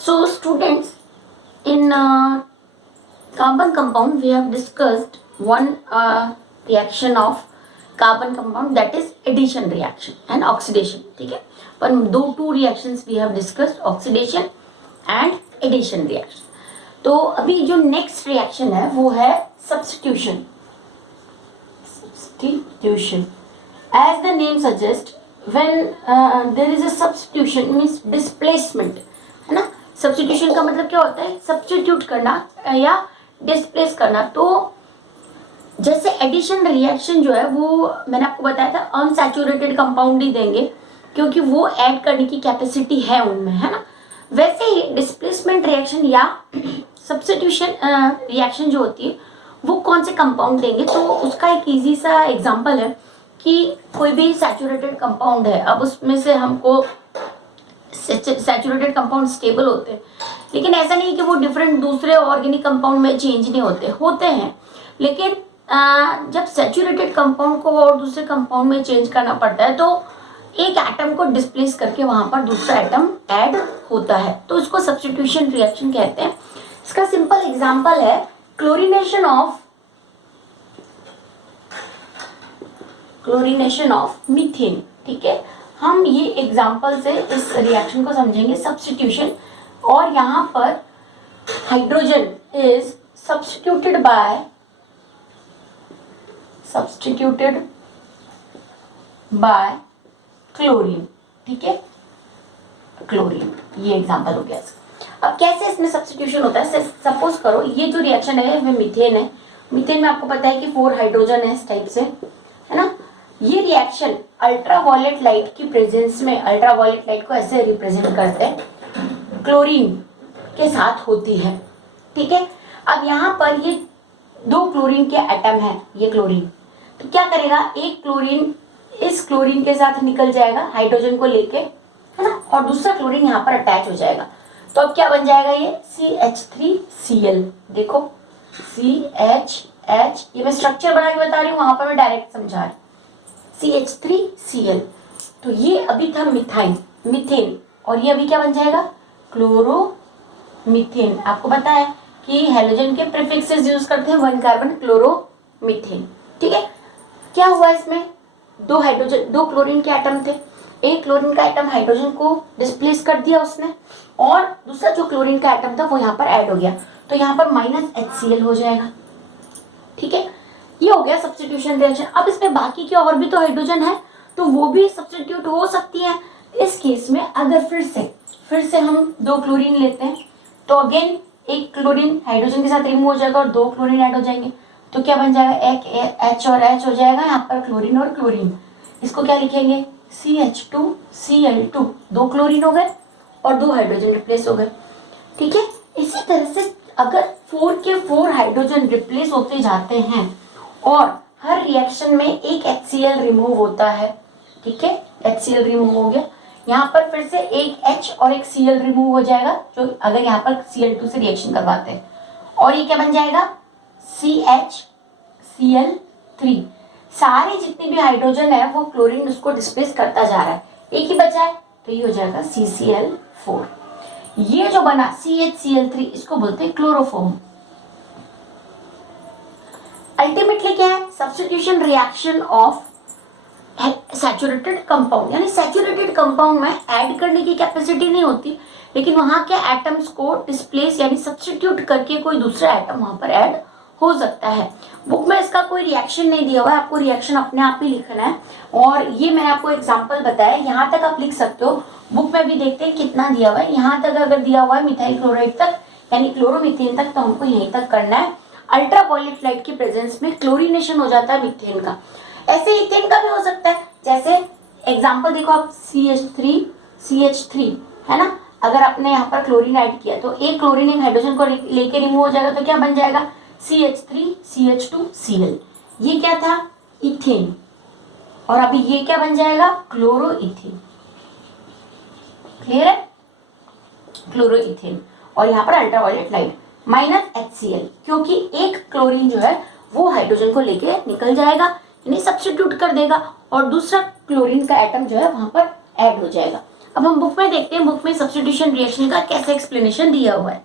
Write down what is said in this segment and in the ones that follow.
So students, in carbon compound we have discussed one reaction of carbon compound, that is addition reaction and oxidation. ठीक है, पर दो two reactions we have discussed, oxidation and addition reaction. तो अभी जो next reaction है वो है substitution. Substitution, as the name suggests, when there is a substitution means displacement, है ना. सब्स्टिट्यूशन का मतलब क्या होता है? सब्स्टिट्यूट करना या डिस्प्लेस करना. तो जैसे एडिशन रिएक्शन जो है वो मैंने आपको बताया था अनसैचुरेटेड कंपाउंड ही देंगे क्योंकि वो ऐड करने की कैपेसिटी है उनमें, है ना. वैसे ही डिस्प्लेसमेंट रिएक्शन या सब्स्टिट्यूशन रिएक्शन जो होती है वो कौन से कंपाउंड देंगे. तो उसका एक इजी सा एग्जांपल है कि कोई भी सैचुरेटेड कंपाउंड है, अब उसमें से हमको सैचुरेटेड कंपाउंड स्टेबल होते हैं, लेकिन ऐसा नहीं कि वो डिफरेंट दूसरे ऑर्गेनिक कंपाउंड में चेंज नहीं होते हैं. लेकिन जब सैचुरेटेड कंपाउंड को और दूसरे कंपाउंड में चेंज करना पड़ता है तो एक एटम को डिस्प्लेस करके वहां पर दूसरा एटम ऐड होता है, तो इसको सब्स्टिट्यूशन रिएक्शन कहते हैं. इसका सिंपल एग्जांपल है क्लोरीनेशन ऑफ मीथेन. ठीक है, हम ये एग्जाम्पल से इस रिएक्शन को समझेंगे सब्स्टिट्यूशन. और यहाँ पर hydrogen is substituted by chlorine. ठीक है, क्लोरीन, ये एग्जाम्पल हो गया इसका. अब कैसे इसमें सब्स्टिट्यूशन होता है? सपोज करो ये जो रिएक्शन है वो मीथेन है. मीथेन में आपको पता है कि 4 हाइड्रोजन है इस टाइप से, है ना. ये रिएक्शन अल्ट्रावायलेट लाइट की प्रेजेंस में, अल्ट्रावायलेट लाइट को ऐसे रिप्रेजेंट करते हैं, क्लोरीन के साथ होती है. ठीक है, अब यहाँ पर ये 2 क्लोरीन के एटम हैं, ये क्लोरीन, तो क्या करेगा, एक क्लोरीन इस क्लोरीन के साथ निकल जाएगा हाइड्रोजन को लेके, है ना, और दूसरा क्लोरीन यहाँ पर अटैच हो जाएगा. तो अब क्या बन जाएगा, ये CH3Cl. देखो CH, ये मैं स्ट्रक्चर बना के बता रही हूँ, वहां पर मैं डायरेक्ट समझा रही. CH3Cl. तो ये अभी था मीथेन, और ये अभी क्या बन जाएगा, क्लोरोमीथेन. आपको पता है कि हैलोजन के प्रीफिक्सेस यूज करते हैं, 1 कार्बन क्लोरोमीथेन. ठीक है, क्या हुआ इसमें, 2 क्लोरीन के एटम थे, एक क्लोरीन का एटम हाइड्रोजन को डिस्प्लेस कर दिया उसने, और दूसरा जो क्लोरीन का एटम था वो यहाँ पर ऐड हो गया, तो यहाँ पर -HCl हो जाएगा. ठीक है, ये हो गया सब्स्टिट्यूशन रिएक्शन. अब इसमें बाकी के और भी तो हाइड्रोजन है, तो वो भी सब्स्टिट्यूट हो सकती है. इस केस में अगर फिर से हम 2 क्लोरीन लेते हैं, तो अगेन एक क्लोरीन हाइड्रोजन के साथ रिमूव हो जाएगा और 2 क्लोरीन ऐड हो जाएंगे, तो क्या बन जाएगा, एक H और H हो जाएगा, यहाँ पर क्लोरीन और क्लोरीन. इसको क्या लिखेंगे, CH2Cl2. 2 क्लोरीन हो गए और 2 हाइड्रोजन रिप्लेस हो गए. ठीक है, इसी तरह से अगर 4 के 4 हाइड्रोजन रिप्लेस होते जाते हैं और हर रिएक्शन में एक HCl रिमूव होता है. ठीक है, HCl रिमूव हो गया, यहाँ पर फिर से एक H और एक Cl रिमूव हो जाएगा, जो अगर यहाँ पर Cl2 से रिएक्शन करवाते हैं, और ये क्या बन जाएगा, CHCl3. सारे जितने भी हाइड्रोजन है वो क्लोरीन उसको डिस्प्लेस करता जा रहा है, एक ही बचा है, तो ये हो जाएगा CCl4. ये जो बना CHCl3, इसको बोलते हैं क्लोरोफॉर्म. अल्टीमेटली क्या है, substitution reaction of saturated compound. यानी सैचुरेटेड कंपाउंड में ऐड करने की कैपेसिटी नहीं होती, लेकिन वहां के एटम्स को डिस्प्लेस यानी सब्स्टिट्यूट करके कोई दूसरा एटम वहां पर ऐड हो सकता है. बुक में इसका कोई रिएक्शन नहीं दिया हुआ है, आपको रिएक्शन अपने आप ही लिखना है, और ये मैंने आपको एग्जांपल बताया, यहाँ तक आप लिख सकते हो. बुक में भी देखते हैं कितना दिया हुआ है. यहाँ तक अगर दिया हुआ है मिथाइल क्लोराइड तक यानी क्लोरोमीथेन तक, तो हमको यहीं तक करना है. अल्ट्रावायलेट लाइट की प्रेजेंस में क्लोरीनेशन हो जाता है मीथेन का. ऐसे इथेन का भी हो सकता है. जैसे एग्जांपल देखो आप, CH3 है ना, अगर आपने यहाँ पर क्लोरीन ऐड किया तो एक क्लोरीन एक हाइड्रोजन को लेके रिमूव हो जाएगा, तो क्या बन जाएगा, CH3CH2Cl. ये क्या था, इथेन, और अभी ये क्या बन जाएगा, क्लोरोइथेन. क्लियर है, क्लोरोइथेन. और यहाँ पर अल्ट्रावायलेट लाइट -HCl, क्योंकि एक क्लोरीन जो है वो हाइड्रोजन को लेके निकल जाएगा, यानी सब्स्टिट्यूट कर देगा, और दूसरा क्लोरीन का एटम जो है वहां पर ऐड हो जाएगा. अब हम बुक में देखते हैं, बुक में सब्स्टिट्यूशन रिएक्शन का कैसे एक्सप्लेनेशन दिया हुआ है।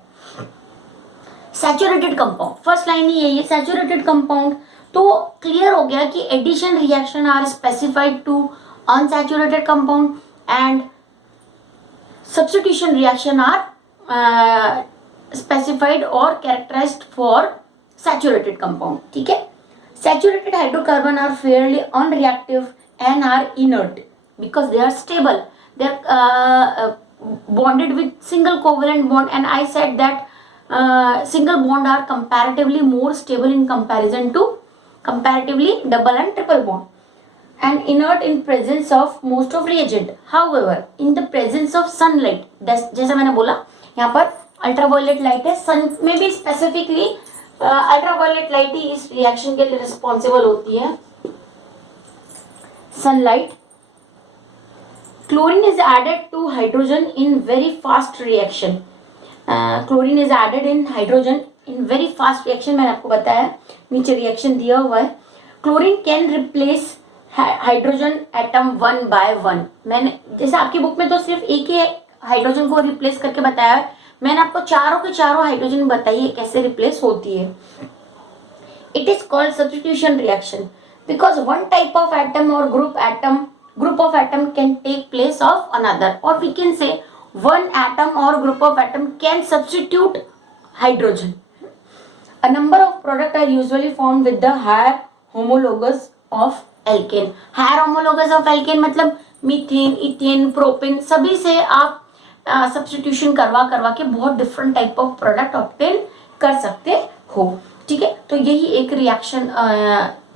सैचुरेटेड कंपाउंड, फर्स्ट लाइन ही यही है, सैचुरेटेड कंपाउंड। तो क्लियर हो गया कि addition reaction are specified to unsaturated compound and substitution reaction are specified और कैरेक्टराइज्ड फॉर सैचुरेटेड कंपाउंड। ठीक है, saturated hydrocarbon are fairly unreactive and are inert because they are stable, they are bonded with single covalent bond, and I said that single bond are comparatively more stable in comparison to comparatively double and triple bond, and inert in presence of most of reagent. However, in the presence of sunlight, जैसा मैंने बोला यहाँ पर ultraviolet light है, सन में भी specifically ultraviolet light ही इस reaction के लिए रिस्पॉन्सिबल होती है। sunlight, chlorine is added to hydrogen in very fast reaction. Chlorine is added in hydrogen in very fast reaction, मैंने आपको बताया, नीचे रिएक्शन दिया हुआ है। Chlorine can replace hydrogen atom 1 by 1। मैंने जैसे आपकी बुक में तो सिर्फ एक ही हाइड्रोजन को रिप्लेस करके बताया है, मैंने आपको चारों के चारों हाइड्रोजन बताइए कैसे रिप्लेस होती है। It is called substitution reaction because one type of atom or group of atom can take place of another, or we can say one atom or group of atom can substitute hydrogen. A number of products are usually formed with the higher homologous of alkane. Higher homologous of alkane मतलब methane, ethane, propane, सभी से आप substitution करवा के बहुत different type of product obtain कर सकते हो। ठीक है, तो यही एक रिएक्शन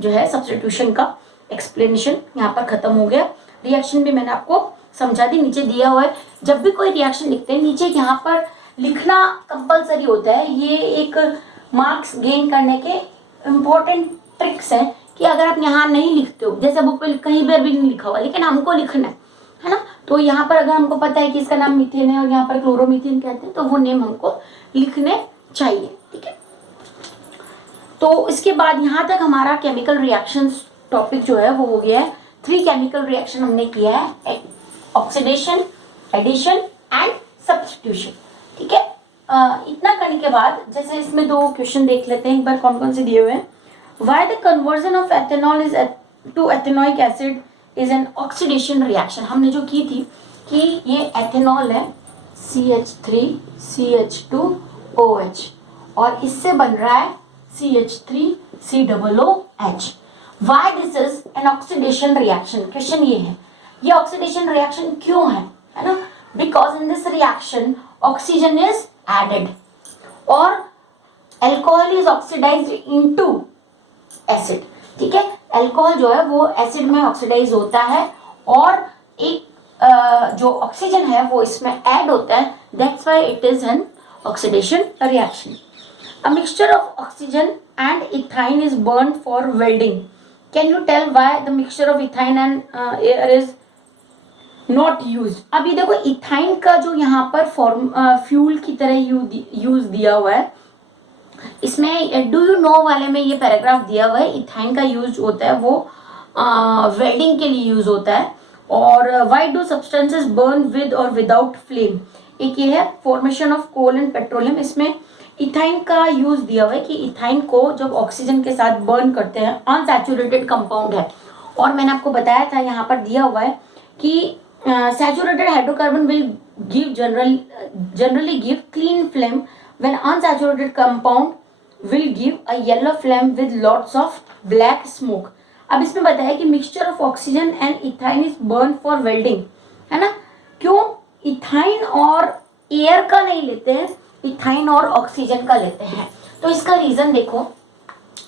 जो है सब्स्टिट्यूशन का एक्सप्लेनेशन यहाँ पर खत्म हो गया। रिएक्शन भी मैंने आपको समझा दी, नीचे दिया हुआ है। जब भी कोई रिएक्शन लिखते हैं नीचे यहाँ पर लिखना कंपलसरी होता है। ये एक मार्क्स गेन करने के इम्पोर्टेंट ट्रिक्स हैं कि अगर आप यहाँ नहीं लिखते हो, जैसे बुक पे कहीं पर भी नहीं लिखा हुआ लेकिन हमको लिखना है ना, तो यहाँ पर अगर हमको पता है कि इसका नाम मीथेन है और यहाँ पर क्लोरोमीथेन कहते हैं तो वो नेम हमको लिखने चाहिए। ठीक है, तो इसके बाद यहाँ तक हमारा केमिकल रिएक्शंस टॉपिक जो है वो हो गया है। 3 केमिकल रिएक्शन हमने किया है, ऑक्सीडेशन, एडिशन एंड सब्स्टिट्यूशन। ठीक है, इतना करने के बाद जैसे इसमें 2 क्वेश्चन देख लेते हैं एक बार कौन कौन से दिए हुए हैं। Why the conversion of ethanol is to ethanoic acid is an oxidation reaction. हमने जो की थी कि ये एथेनॉल है CH3CH2OH और इससे बन रहा है CH3COOH। Why this is an oxidation reaction? Question ये है, ये ऑक्सीडेशन रिएक्शन क्यों है ना? Because in this reaction oxygen is added और alcohol is oxidized into acid। ठीक है, अल्कोहल जो है वो एसिड में ऑक्सीडाइज होता है और एक जो ऑक्सीजन है वो इसमें ऐड होता है, that's why it is an oxidation reaction. A mixture of oxygen and ethine is burned for welding. Can you tell why the mixture of ethine and air is not used? अभी देखो ethyne का जो यहाँ पर fuel की तरह use दिया हुआ है, इसमें डू यू नो वाले में ये पैराग्राफ दिया हुआ है, इथाइन का यूज होता है वो वेल्डिंग के लिए यूज होता है। और why do substances burn with और विदाउट फ्लेम, एक ये है formation of coal and petroleum, इसमें इथाइन का यूज दिया हुआ है कि इथाइन को जब ऑक्सीजन के साथ बर्न करते हैं, अनसैचुरेटेड कंपाउंड है। और मैंने आपको बताया था यहाँ पर दिया हुआ है कि saturated hydrocarbon will give generally give clean flame when unsaturated compound will give a yellow flame with lots of black smoke. अब इसमें बताया कि mixture of oxygen and ethyne is burn for welding, है ना। क्यों इथाइन और air का नहीं लेते हैं, इथाइन और ऑक्सीजन का लेते हैं? तो इसका रीजन देखो,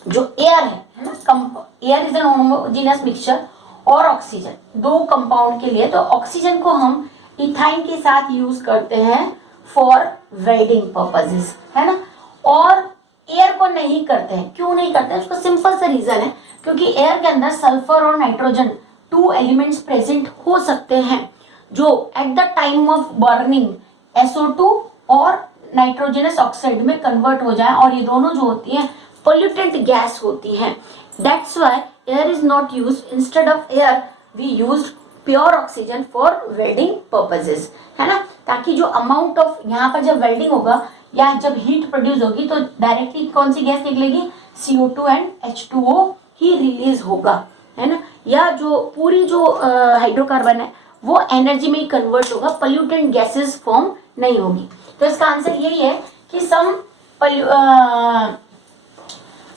जो एयर है ना, air is an homogeneous mixture और ऑक्सीजन, 2 कंपाउंड के लिए, तो ऑक्सीजन को हम इथाइन के साथ यूज करते हैं फॉर वेल्डिंग पर्पसेस, है ना, और एयर को नहीं करते हैं। क्यों नहीं करते हैं? उसका सिंपल सा रीजन है, क्योंकि एयर के अंदर सल्फर और नाइट्रोजन 2 एलिमेंट्स प्रेजेंट हो सकते हैं जो at the time of burning SO2 और नाइट्रोजनस ऑक्साइड में कन्वर्ट हो जाए, और ये दोनों जो होती हैं पोल्यूटेंट गैस होती हैं। That's why air is not used, instead of air we used pure oxygen for welding purposes, है ना, ताकि जो अमाउंट ऑफ यहाँ पर जब वेल्डिंग होगा या जब हीट प्रोड्यूस होगी तो डायरेक्टली कौन सी गैस निकलेगी, CO2 and H2O he release होगा, है ना, या जो पूरी जो हाइड्रोकार्बन है वो एनर्जी में ही कन्वर्ट होगा, पोल्यूटेंट गैसेस फॉर्म नहीं होगी। तो इसका आंसर यही है कि some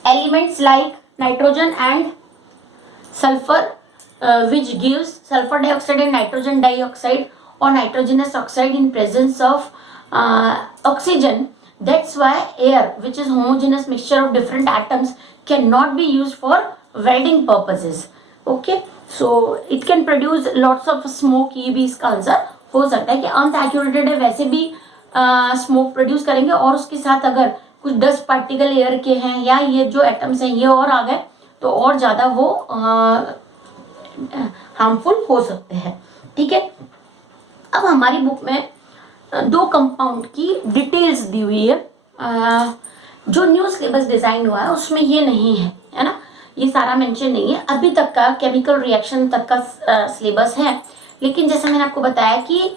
elements like nitrogen and sulphur which gives sulfur dioxide and nitrogen dioxide or nitrogenous oxide in presence of oxygen. That's why air, which is homogeneous mixture of different atoms, cannot be used for welding purposes. Okay, so it can produce lots of smoke. ये भी इसका answer हो सकता है कि unsaturated है वैसे भी स्मोक प्रोड्यूस करेंगे, और उसके साथ अगर कुछ डस्ट पार्टिकल एयर के हैं या ये जो एटम्स हैं ये और आ गए तो और ज़्यादा वो हार्मफुल हो सकते हैं। ठीक है, अब हमारी बुक में दो कंपाउंड की डिटेल्स दी हुई है। जो न्यू सिलेबस डिजाइन हुआ है उसमें ये नहीं है, है ना, ये सारा मेंशन नहीं है, अभी तक का केमिकल रिएक्शन तक का सिलेबस है। लेकिन जैसे मैंने आपको बताया कि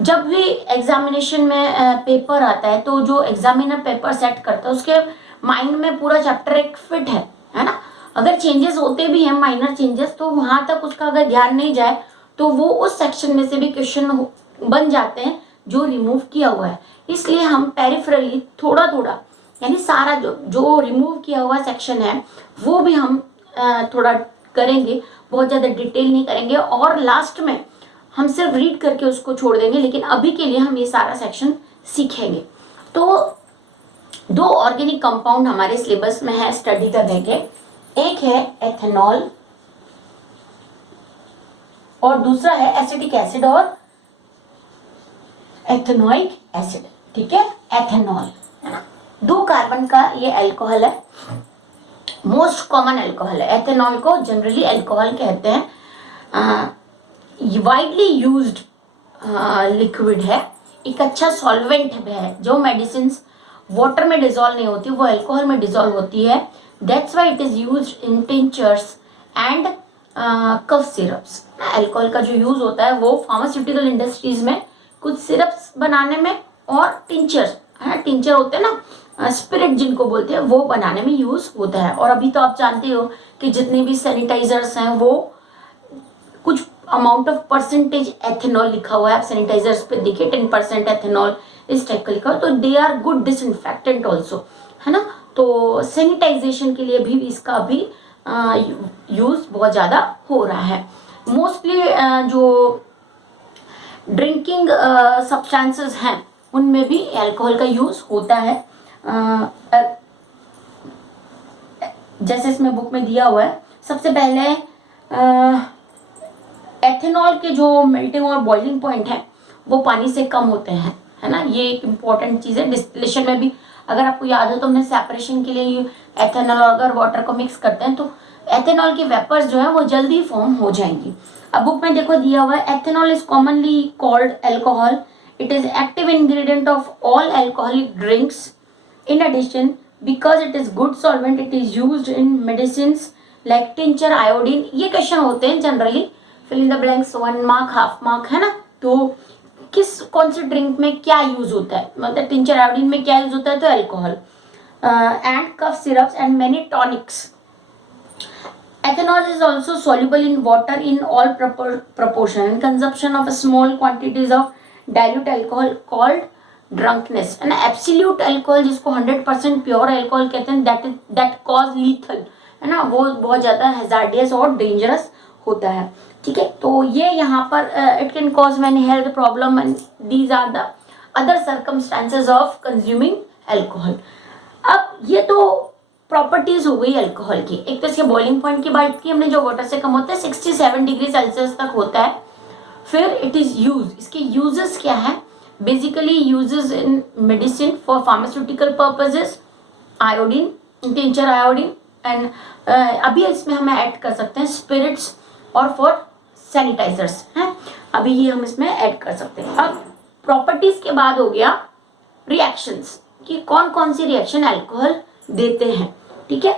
जब भी एग्जामिनेशन में पेपर आता है तो जो एग्जामिनर पेपर सेट करता है उसके माइंड में पूरा चैप्टर एक फिट है ना, अगर चेंजेस होते भी हैं माइनर चेंजेस तो वहां तक उसका अगर ध्यान नहीं जाए तो वो उस सेक्शन में से भी क्वेश्चन बन जाते हैं जो रिमूव किया हुआ है। इसलिए हम पेरिफेरली थोड़ा थोड़ा यानी सारा जो रिमूव किया हुआ सेक्शन है वो भी हम थोड़ा करेंगे, बहुत ज़्यादा डिटेल नहीं करेंगे, और लास्ट में हम सिर्फ रीड करके उसको छोड़ देंगे। लेकिन अभी के लिए हम ये सारा सेक्शन सीखेंगे। तो दो ऑर्गेनिक कंपाउंड हमारे सिलेबस में है स्टडी करने के, एक है एथेनॉल और दूसरा है एसिटिक एसिड और एथेनोइक एसिड। ठीक है, एथेनॉल है ना, 2 कार्बन का ये अल्कोहल है, मोस्ट कॉमन अल्कोहल है। एथेनॉल को जनरली अल्कोहल कहते हैं, वाइडली यूज्ड लिक्विड है, एक अच्छा सॉल्वेंट है, जो मेडिसिन वाटर में डिजोल्व नहीं होती वो अल्कोहल में डिजोल्व होती है। That's why it is used in tinctures and cough syrups. Alcohol का जो यूज होता है वो फार्मास्यूटिकल इंडस्ट्रीज में कुछ सिरप्स बनाने में और टिंचर्स है ना, टिंचर होते हैं ना, स्पिरिट जिनको बोलते हैं, वो बनाने में यूज होता है। और अभी तो आप जानते हो कि जितने भी सैनिटाइजर्स हैं वो कुछ अमाउंट ऑफ परसेंटेज एथेनॉल लिखा हुआ है, आप सैनिटाइजर्स पे देखिए 10% एथेनॉल इस टाइप का लिखा हुआ है, तो they are good disinfectant also, है ना। तो सैनिटाइजेशन के लिए भी इसका अभी यूज बहुत ज़्यादा हो रहा है। मोस्टली जो ड्रिंकिंग सब्सटेंसेस हैं उनमें भी अल्कोहल का यूज होता है। जैसे इसमें बुक में दिया हुआ है, सबसे पहले एथेनॉल के जो मेल्टिंग और बॉइलिंग पॉइंट है वो पानी से कम होते हैं, है ना, ये एक इम्पॉर्टेंट चीज़ है। डिस्टिलेशन में भी अगर आपको याद हो तो हमने सेपरेशन के लिए एथेनॉल और अगर वाटर को मिक्स करते हैं तो एथेनॉल की वेपर्स जो है वो जल्दी फॉर्म हो जाएंगी। अब बुक में देखो दिया हुआ है, ethanol is commonly called alcohol, it is active ingredient of all alcoholic drinks. In addition because it is good solvent it is used in medicines like tincture, iodine. ये क्वेश्चन होते हैं generally, fill in the blanks, 1 mark, half mark, है ना। तो किस कौन से drink में क्या यूज होता है, मतलब टिंचर आयोडीन में क्या यूज होता है, तो alcohol and cough syrups and many tonics. Ethanol is also soluble in water in all proportion and consumption of a small quantities of dilute alcohol called drunkenness। and absolute alcohol जिसको 100% pure alcohol कहते हैं that cause lethal, है ना, वो बहुत ज़्यादा hazardous और dangerous होता है। ठीक है, तो ये यहाँ पर it can cause many health problem and these are the other circumstances of consuming alcohol। अब ये तो प्रॉपर्टीज हो गई अल्कोहल की। एक तो इसके बॉइलिंग पॉइंट की बात की हमने, जो वाटर से कम होता है 67 डिग्री सेल्सियस तक होता है। फिर इट इज यूज, इसके यूजेस क्या है, basically uses in medicine for pharmaceutical purposes, iodine, tincture iodine, and अभी इसमें हम ऐड कर सकते हैं स्पिरिट्स और फॉर सैनिटाइजर्स हैं, अभी ये हम इसमें ऐड कर सकते हैं। अब प्रॉपर्टीज के बाद हो गया रिएक्शंस, कि कौन कौन सी रिएक्शन अल्कोहल देते हैं। ठीक है,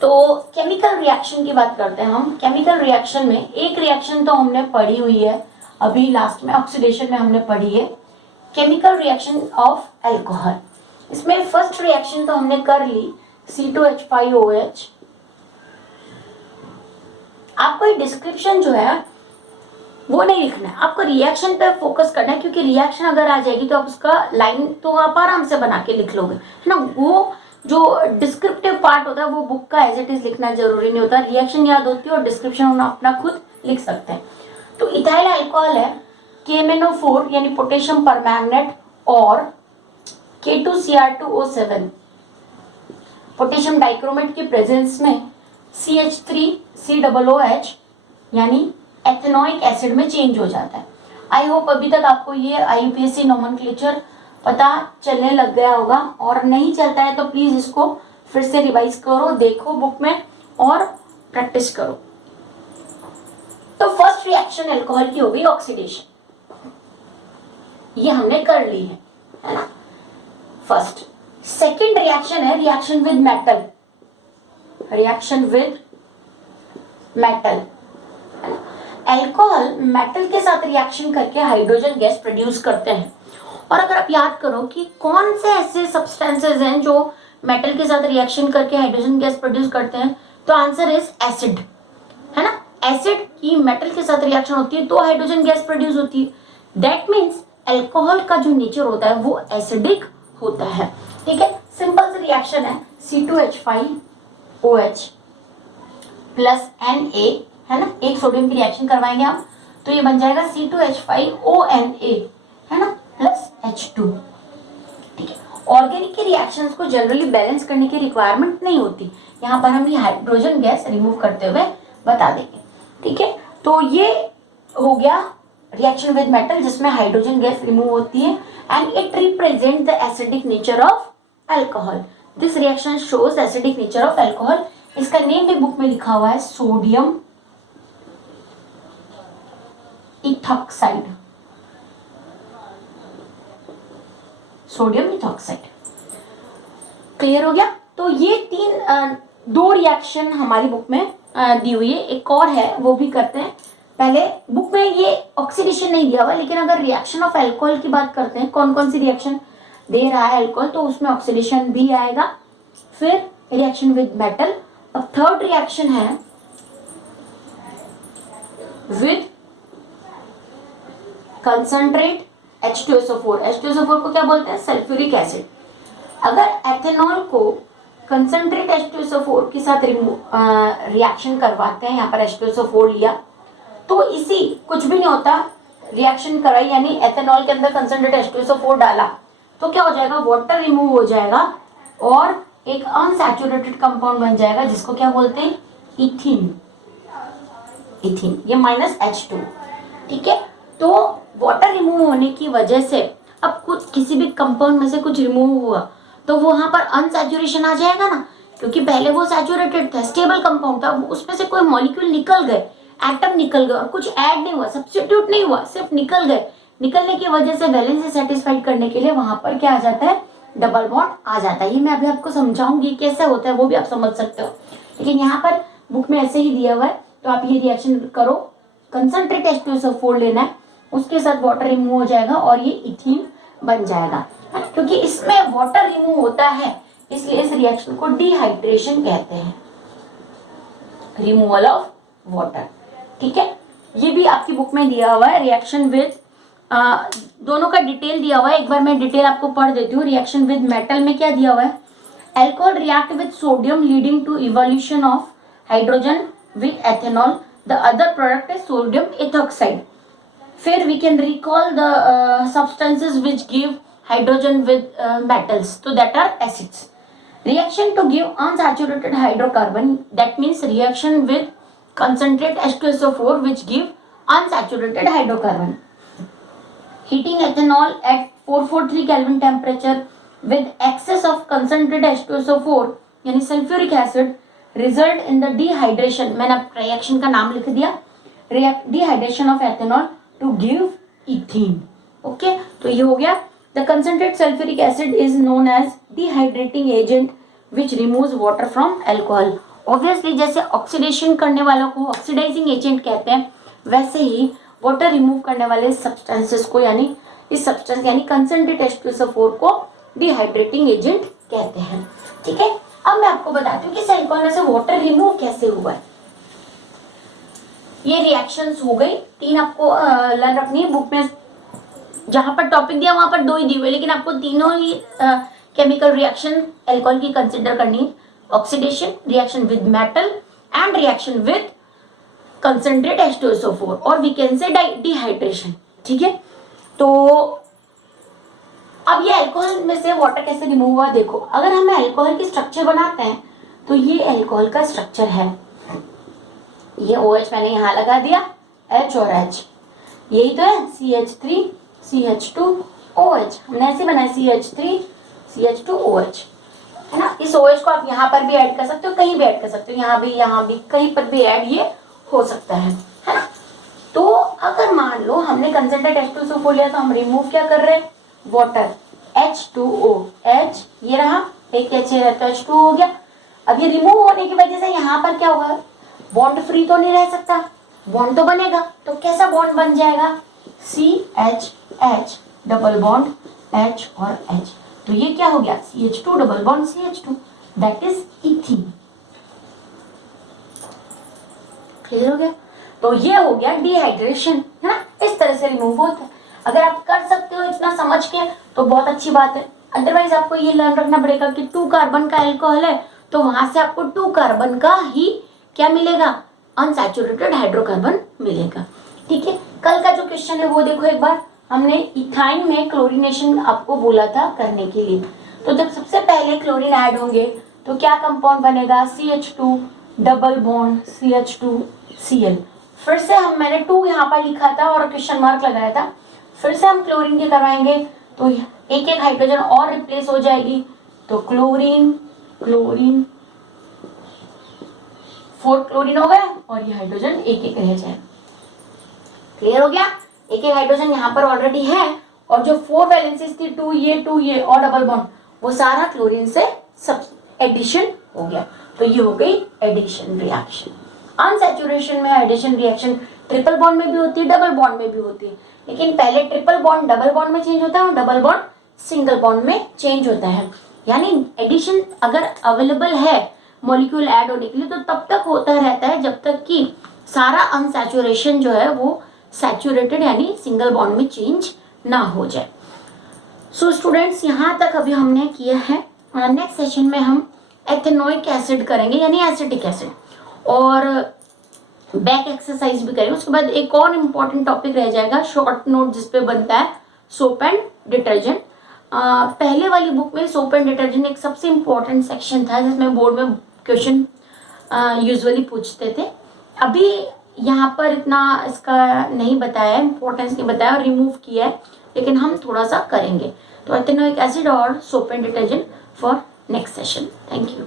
तो केमिकल रिएक्शन की बात करते हैं हम। केमिकल रिएक्शन में एक रिएक्शन तो हमने पढ़ी हुई है, अभी लास्ट में ऑक्सीडेशन में हमने पढ़ी है, केमिकल रिएक्शन ऑफ अल्कोहल। इसमें फर्स्ट रिएक्शन तो हमने कर ली, C2H5OH। आपको ये डिस्क्रिप्शन जो है वो नहीं लिखना है, आपको रिएक्शन पे फोकस करना है, क्योंकि रिएक्शन अगर आ जाएगी तो आप उसका लाइन तो आप आराम से बना के लिख लोगे, है ना। वो जो डिस्क्रिप्टिव पार्ट होता है वो बुक का एज इट इज लिखना जरूरी नहीं होता, रिएक्शन याद होती है और डिस्क्रिप्शन हम अपना खुद लिख सकते हैं। तो इथाइल अल्कोहल है KMnO4 यानी पोटेशियम परमैंगनेट और K2Cr2O7 पोटेशियम डाइक्रोमेट के प्रेजेंस में CH3COOH यानी एथेनोइक एसिड में चेंज हो जाता है। आई होप अभी तक आपको ये IUPAC नोमेनक्लेचर पता चलने लग गया होगा, और नहीं चलता है तो प्लीज इसको फिर से रिवाइज करो, देखो बुक में और प्रैक्टिस करो। तो फर्स्ट रिएक्शन अल्कोहल की हो गई ऑक्सीडेशन, ये हमने कर ली है ना फर्स्ट। सेकंड रिएक्शन है reaction with metal, reaction with metal. Alcohol metal के साथ रिएक्शन करके हाइड्रोजन गैस प्रोड्यूस करते हैं। और अगर आप याद करो कि कौन से ऐसे सब्सटेंसेस हैं जो मेटल के साथ रिएक्शन करके हाइड्रोजन गैस प्रोड्यूस करते हैं, तो आंसर इज एसिड, है ना। एसिड की मेटल के साथ रिएक्शन होती है तो हाइड्रोजन गैस प्रोड्यूस होती है। दैट मीन्स अल्कोहल का जो नेचर होता है वो एसिडिक होता है, ठीक है। सिंपल सी रिएक्शन है, C2H5OH प्लस Na, है ना, एक सोडियम की रिएक्शन करवाएंगे हम तो ये बन जाएगा C2H5ONa, है ना, प्लस H2, ठीक है। ऑर्गेनिक के रिएक्शंस को जनरली बैलेंस करने की रिक्वायरमेंट नहीं होती, यहाँ पर हम ये हाइड्रोजन गैस रिमूव करते हुए बता देंगे, ठीक है। तो ये हो गया रिएक्शन विद मेटल जिसमें हाइड्रोजन गैस रिमूव होती है and it represent the acidic nature of alcohol. This reaction shows acidic nature of alcohol. इसका नेम भी बुक में लिखा हुआ है, sodium ethoxide, sodium ethoxide. Clear हो गया। तो ये दो रिएक्शन हमारी बुक में दी हुई है, एक और है वो भी करते हैं। पहले बुक में ये ऑक्सीडेशन नहीं दिया हुआ, लेकिन अगर रिएक्शन ऑफ अल्कोहल की बात करते हैं, कौन कौन सी रिएक्शन दे रहा है अल्कोहल, तो उसमें ऑक्सीडेशन भी आएगा। फिर रिएक्शन विद मेटल। अब थर्ड रिएक्शन है विद कंसंट्रेट H2SO4। H2SO4 को क्या बोलते हैं, सल्फ्यूरिक एसिड। अगर एथेनॉल को कंसंट्रेट H2SO4 के साथ रिएक्शन करवाते हैं, यहाँ पर H2SO4 लिया तो इसी कुछ भी नहीं होता, रिएक्शन कराई यानी एथेनॉल के अंदर कंसंट्रेट H2SO4 डाला तो क्या हो जाएगा, वाटर रिमूव हो जाएगा और एक अनसैचुरेटेड कंपाउंड बन जाएगा जिसको क्या बोलते हैं, इथीन। इथीन ये -H2, ठीक है। तो वाटर रिमूव होने की वजह से अब कुछ किसी भी कंपाउंड में से कुछ रिमूव हुआ तो वहां पर अनसैचुरेशन आ जाएगा ना, क्योंकि पहले वो सैचुरेटेड था, स्टेबल कंपाउंड था, उसमें से कोई मॉलिक्यूल निकल गए, एटम निकल गए और कुछ ऐड नहीं हुआ, सब्स्टिट्यूट नहीं हुआ, सिर्फ निकल गए। निकलने की वजह से वैलेंसी सेटिस्फाइड करने के लिए वहां पर क्या आ जाता है, डबल बॉन्ड आ जाता है। ये मैं अभी आपको समझाऊंगी कैसे होता है, वो भी आप समझ सकते हो, लेकिन यहाँ पर बुक में ऐसे ही दिया हुआ है। तो आप ये रिएक्शन करो, कंसंट्रेट H2SO4 लेना है, उसके साथ वाटर रिमूव हो जाएगा और ये इथीन बन जाएगा। क्योंकि इसमें वाटर रिमूव होता है इसलिए इस रिएक्शन को डिहाइड्रेशन कहते हैं, रिमूवल ऑफ वाटर, ठीक है। ये भी आपकी बुक में दिया हुआ है। रिएक्शन विद दोनों का डिटेल दिया हुआ है, एक बार मैं डिटेल आपको पढ़ देती हूँ। रिएक्शन विद मेटल में क्या दिया हुआ है, alcohol react with sodium leading to evolution of hydrogen with ethanol, the other product is sodium ethoxide. फिर we can recall the substances which give hydrogen with metals, so that are acids. Reaction to give unsaturated hydrocarbon, that means reaction with concentrate H2SO4 which give unsaturated hydrocarbon. Heating ethanol at 443 Kelvin temperature with excess of concentrate H2SO4 यानी sulfuric acid result in the dehydration, मैंने अब reaction का नाम लिख दिया, dehydration of ethanol to give ethene, okay। तो ये हो गया। The concentrated sulfuric acid is known as dehydrating agent which removes water from alcohol, obviously जैसे ऑक्सीडेशन करने वालों को ऑक्सीडाइजिंग एजेंट कहते हैं, वैसे ही वाटर रिमूव करने वाले सब्सटेंसेस को यानी इस सब्सटेंस यानी कंसंट्रेट H2SO4 को डिहाइड्रेटिंग एजेंट कहते हैं। ठीक है, अब मैं आपको बताती हूँ कि इस अल्कोहल में से वाटर रिमूव कैसे हुआ है। ये रिएक्शंस हो गई, 3 आपको लर्न रखनी है बुक में, जहां पर टॉपिक दिया वहां पर 2 ही दी हुए, लेकिन आपको तीनों ही केमिकल रिएक्शन अल्कोहल की कंसिडर करनी है। Oxidation, reaction with metal and reaction with concentrate H2SO4 और वी कैन से डिहाइड्रेशन। ठीक है, तो अब ये अल्कोहल में से वाटर कैसे रिमूव हुआ देखो। अगर हमें अल्कोहल की स्ट्रक्चर बनाते हैं तो ये अल्कोहल का स्ट्रक्चर है, ये OH मैंने यहाँ लगा दिया, H और H, यही तो है CH3 CH2OH, हमने ऐसे बनाया CH3 CH2OH, है ना। इस OH को आप यहाँ पर भी ऐड कर सकते हो, कहीं भी ऐड कर सकते हो, यहाँ भी कहीं पर भी ऐड ये हो सकता है ना। तो अगर मान लो हमने कंसंट्रेट H2SO4 लिया तो हम रिमूव क्या कर रहे हैं, वाटर, H2O, H ये रहा, एक H है तो H2 हो गया। अब ये रिमूव होने की वजह से यहाँ पर क्या होगा, बॉन्ड फ्री तो नहीं रह सकता, बॉन्ड तो बनेगा। तो कैसा बॉन्ड बन जाएगा, CH डबल बॉन्ड H और H, तो ये क्या हो गया, CH2 double bond CH2, that is ethene. Clear हो गया। तो ये हो गया डिहाइड्रेशन, है ना। इस तरह से रिमूव होता है। अगर आप कर सकते हो इतना समझ के तो बहुत अच्छी बात है, अदरवाइज आपको ये लर्न रखना पड़ेगा कि 2 कार्बन का अल्कोहल है तो वहां से आपको 2 कार्बन का ही क्या मिलेगा, अनसैचुरेटेड हाइड्रोकार्बन मिलेगा। ठीक है, कल का जो क्वेश्चन है वो देखो एक बार, हमने इथाइन में क्लोरीनेशन आपको बोला था करने के लिए। तो जब सबसे पहले क्लोरीन ऐड होंगे तो क्या कंपाउंड बनेगा, CH2 डबल बॉन्ड CH2Cl। फिर से मैंने 2 यहाँ पर लिखा था और क्वेश्चन मार्क लगाया था, फिर से हम क्लोरीन के करवाएंगे तो एक एक हाइड्रोजन और रिप्लेस हो जाएगी, तो क्लोरीन 4 क्लोरीन हो गया और ये हाइड्रोजन एक एक रह जाए। क्लियर हो गया, एक एक हाइड्रोजन यहाँ पर ऑलरेडी है और जो 4 वैलेंसीज थी 2 ये और डबल बॉन्ड वो सारा क्लोरीन से सब एडिशन हो गया, तो ये हो गई एडिशन रिएक्शन। अनसैचुरेशन में एडिशन रिएक्शन ट्रिपल बॉन्ड में भी होती है, डबल बॉन्ड में भी होती है, लेकिन पहले ट्रिपल बॉन्ड डबल बॉन्ड में चेंज होता है और डबल बॉन्ड सिंगल बॉन्ड में चेंज होता है। यानी एडिशन अगर अवेलेबल है मॉलिक्यूल ऐड होने के लिए तो तब तक होता रहता है जब तक कि सारा अनसैचुरेशन जो है वो सैचुरेटेड यानी सिंगल बॉन्ड में चेंज ना हो जाए। सो स्टूडेंट्स, यहाँ तक अभी हमने किया है। नेक्स्ट सेशन में हम एथेनोइक एसिड करेंगे यानी एसिटिक एसिड, और बैक एक्सरसाइज भी करेंगे। उसके बाद एक और इम्पॉर्टेंट टॉपिक रह जाएगा शॉर्ट नोट जिसपे बनता है सोप एंड डिटर्जेंट। पहले वाली बुक में सोप एंड डिटर्जेंट एक सबसे इम्पोर्टेंट सेक्शन था जिसमें बोर्ड में क्वेश्चन यूजुअली पूछते थे। अभी यहाँ पर इतना इसका नहीं बताया, इम्पोर्टेंस नहीं बताया और रिमूव किया है, लेकिन हम थोड़ा सा करेंगे। तो एथेनोइक एसिड और soap and detergent for next session. Thank you.